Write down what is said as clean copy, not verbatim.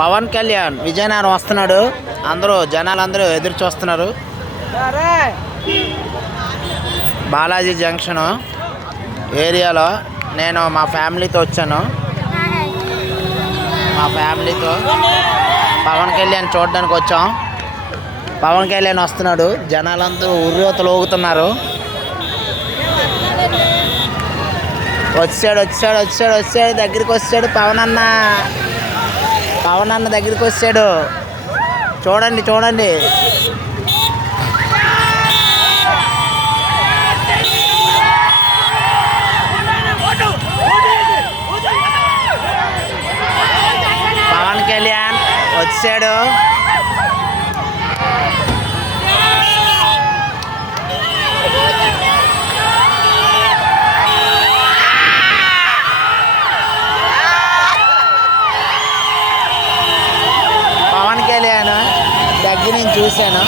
పవన్ కళ్యాణ్ విజయనగరం వస్తున్నాడు. అందరూ జనాలందరూ ఎదురు చూస్తున్నారు. బాలాజీ జంక్షన్ ఏరియాలో నేను మా ఫ్యామిలీతో వచ్చాను. మా ఫ్యామిలీతో పవన్ కళ్యాణ్ చూడడానికి వచ్చాం. పవన్ కళ్యాణ్ వస్తున్నాడు. జనాలందరూ ఉర్రూతలు ఊగుతున్నారు. వచ్చాడు దగ్గరికి వచ్చాడు. పవన్ అన్న దగ్గరికి వచ్చాడు. చూడండి పవన్ కళ్యాణ్ వచ్చాడు. పవన్ కళ్యాణ్ దగ్గర నుంచి చూశాను.